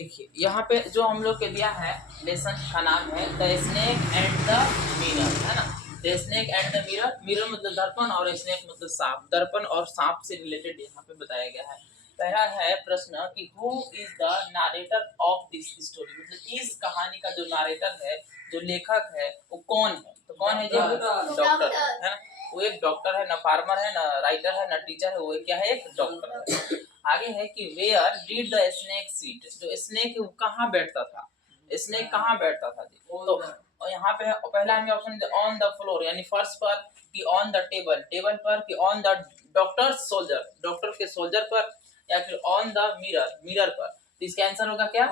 देखिए यहाँ पे जो हम लोग के दिया है लेसन का नाम है the snake and the mirror, है ना। The snake and the mirror, mirror मतलब दर्पण और स्नेक मतलब सांप, दर्पण और सांप से रिलेटेड यहाँ पे बताया गया है। पहला है प्रश्न कि who is the narrator of this story, मतलब इस कहानी का जो नारेटर है, जो लेखक है, वो कौन है। तो कौन है जी? डॉक्टर, है ना। वो एक डॉक्टर है, ना फार्मर है, ना राइटर है, ना टीचर है, वो क्या है? एक डॉक्टर है। आगे है कि where did the snake sit, जो स्नेक है वो कहाँ बैठता था, स्नेक कहाँ बैठता था जी। तो यहाँ पे पहला हमें ऑप्शन ऑन द फ्लोर यानी फर्श पर, कि ऑन द टेबल, टेबल पर, कि on the doctor soldier, doctor के सोल्जर पर, या फिर ऑन द मिरर, मिरर पर। तो इसका आंसर होगा क्या?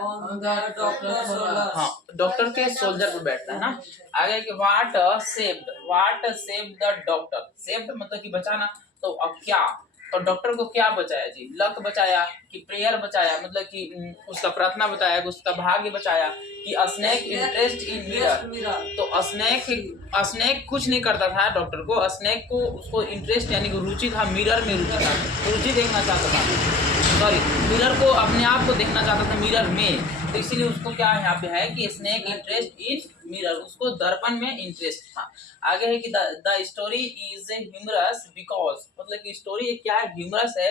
हाँ, डॉक्टर के सोल्जर पर बैठता है ना। आगे कि वाट सेव्ड द डॉक्टर, सेव्ड मतलब कि बचाना। तो अब क्या, तो डॉक्टर को क्या बचाया जी? लक बचाया, कि प्रेयर बचाया, मतलब कि उसका प्रार्थना बचाया, उसका भाग्य बचाया, कि स्नेक इंटरेस्ट इन मिरर। तो स्नेक कुछ नहीं करता था डॉक्टर को, स्नेक को उसको इंटरेस्ट यानी कि रुचि था, मिरर में रुचि था, रुचि देखना चाहता था, सॉरी मिरर को, अपने आप को देखना चाहता था मिरर में। तो इसीलिए उसको क्या यहाँ पे है कि स्नेक इंटरेस्ट इन मिरर, उसको दर्पण में इंटरेस्ट था। आगे है कि the story is humorous because, मतलब कि स्टोरी क्या है? ह्यूमरस है।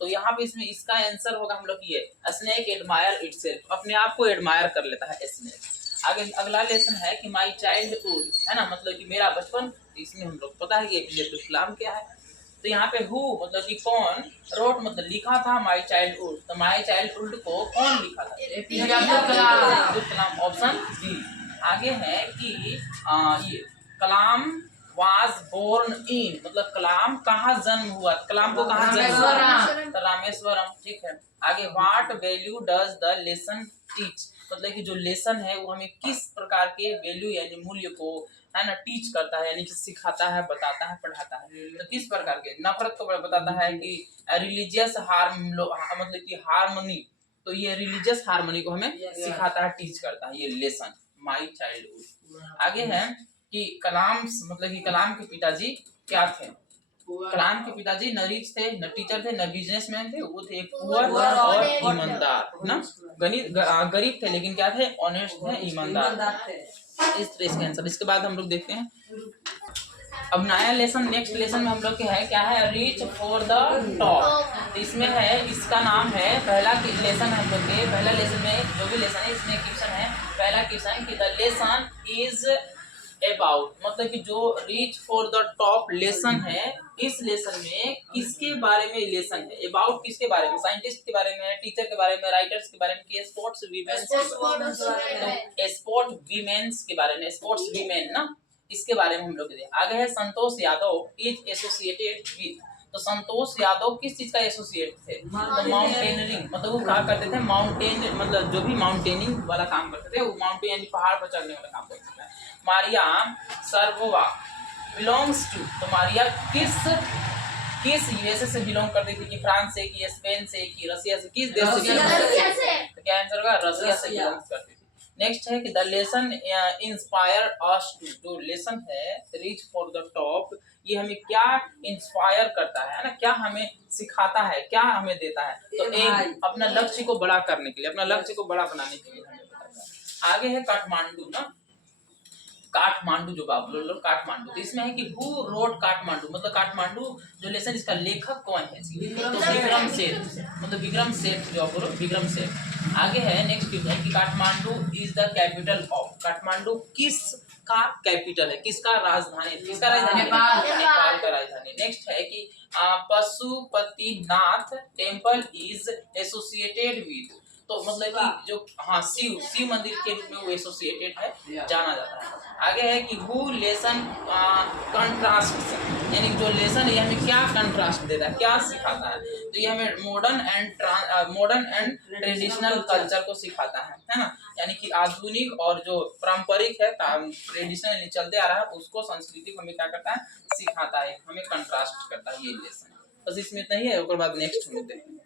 तो यहाँ पे इसमें इसका आंसर होगा हम लोग ये स्नेक एडमायर इटसेल्फ, अपने आप को एडमायर कर लेता है स्नेक। आगे अगला लेसन है कि माई चाइल्डहुड, है ना, मतलब कि मेरा बचपन। इसमें हम लोग पता है कि अब्दुल कलाम क्या है। तो यहाँ पे हु मतलब कि कौन, रोट मतलब लिखा था माई चाइल्डहुड, तो माई चाइल्डहुड को कौन लिखा था? Abdul Kalam, option D. आगे है कि ये कलाम वाज बोर्न इन, मतलब कलाम कहाँ जन्म हुआ, कलाम को कहाँ जन्म हुआ? तो रामेश्वरम, ठीक है। आगे what value does the lesson teach, मतलब कि जो लेसन है वो हमें किस प्रकार के वैल्यू यानी मूल्य को, है ना, टीच करता है, यानी कि सिखाता है, बताता है, पढ़ाता है। तो किस प्रकार के? नफरत को बताता है, कि रिलीजियस मतलब कि हार्मनी, तो ये रिलीजियस हार्मनी को हमें सिखाता है, टीच करता है, ये लेसन माई चाइल्डहुड। आगे है कि कलाम, मतलब कि कलाम के पिताजी क्या थे? कलाम के पिताजी न रिच थे, न टीचर थे, न बिजनेसमैन थे, वो थे पुअर और ईमानदार, ना। गरीब थे लेकिन क्या थे? ऑनेस्ट थे, ईमानदार थे। इस तरह इसका आंसर। इसके बाद हम लोग देखते हैं अब नया लेसन, नेक्स्ट लेसन में हम लोग के है क्या है? Reach for the top. तो इसमें है, इसका नाम है, पहला लेसन हम लोग के, पहला लेसन में जो भी लेसन है इसमें क्वेश्चन है, पहला क्वेश्चन कि द लेसन इज अबाउट, मतलब कि जो reach for the top lesson है, इस लेसन में किसके बारे में लेसन है? अबाउट किसके बारे में? साइंटिस्ट के बारे में, टीचर के बारे में, राइटर्स के बारे में, कि स्पोर्ट्स वीमेंस के बारे में, स्पोर्ट्स वीमेन ना, इसके बारे में हम लोग आगे है। Santosh Yadav is associated with, तो संतोष यादव किस चीज का एसोसिएट थे? तो माउंटेनियरिंग, मतलब वो क्या करते थे? माउंटेन, मतलब जो भी माउंटेनिंग वाला काम करते थे, वो माउंटेन यानी पहाड़ पर चढ़ने वाला काम करते थे। मारिया सर्वोवा बिलोंग्स टू, तो मारिया किस यूएसए से बिलोंग करती थी? कि फ्रांस से, कि स्पेन से, कि रसिया से, किस देश से बिलोंग करती थी? तो क्या आंसर होगा? रसिया से बिलोंग करती थी। नेक्स्ट है कि the lesson inspire us to, जो लेसन है रीच फॉर द टॉप, ये हमें क्या इंस्पायर करता है ना, क्या हमें सिखाता है, क्या हमें देता है? तो एक अपना लक्ष्य को बड़ा करने के लिए, अपना लक्ष्य को बड़ा बनाने के लिए हमें बताता है। आगे है काठमांडू ना, काठमांडू जो आप लोग काठमांडू, तो इसमें है कि हु रोड काठमांडू, मतलब काठमांडू जो लेसन, इसका लेखक कौन है? तो विक्रम सेठ, मतलब विक्रम सेठ जो आप लोग, विक्रम सेठ। आगे है नेक्स्ट है कि Kathmandu is the capital of, Kathmandu किस का कैपिटल है, किसका राजधानी, किसका राजधानी? नेपाल का राजधानी। नेक्स्ट है कि Pashupatinath temple is associated with, तो मतलब कि जो शिव मंदिर के रूप में वो एसोसिएटेड है, जाना जाता है। आगे है कि हु लेसन कंट्रास्ट, यानी जो लेसन है हमें क्या कंट्रास्ट देता है, क्या सिखाता है? तो ये हमें मॉडर्न एंड ट्रेडिशनल कल्चर को सिखाता है ना, यानी कि आधुनिक और जो पारंपरिक है, ट्रेडिशनल चलते आ रहा है, उसको संस्कृति को हमें क्या करता है? सिखाता है, हमें कंट्रास्ट करता है ये लेसन। बस इसमें इतना ही है, उसके बाद नेक्स्ट हम देखते हैं।